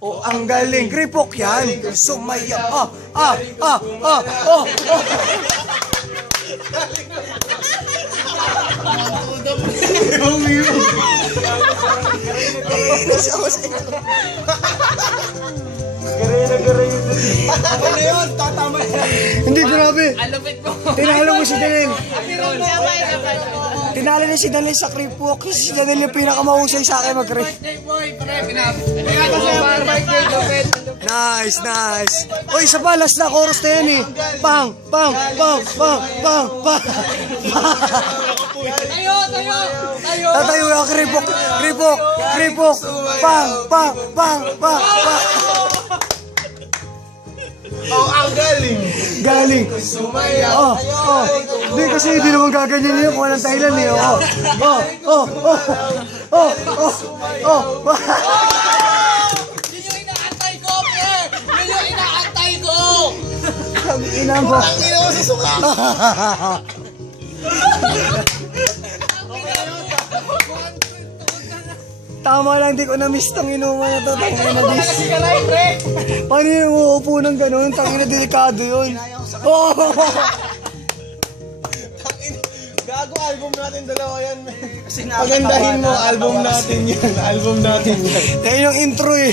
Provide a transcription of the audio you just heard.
Oh, ang galing. Kripok yan. Sumaya. Inis ako sa inyo. Garay. Ano yun? Tatama yan. Hindi, grabe. Alupit mo. Tinalo mo si Danil. Tinalo niya si Danil sa kripok. Kasi si Danil yung pinakamahusay sa akin mag-krip. Nice. Uy, sa balas na chorus na yan eh. Pang. Tatayo yung kripok. Pang. Oh, ang galing. Sumaya. Hindi kasi hindi naman gaganyan yun kung walang Thailand eh. Yun yung inaantay ko, pre! Yun yung inaantay ko! Ang ina mo. Ang ina mo sa suka. Tama lang, di ko na-miss tang inuman na to. Tangina na dis. Paano yung uupo ng ganun? Tangina, delikado yun. Gago, album natin dalawa yan. Pagandahin mo, album natin yan. Yan yung intro eh.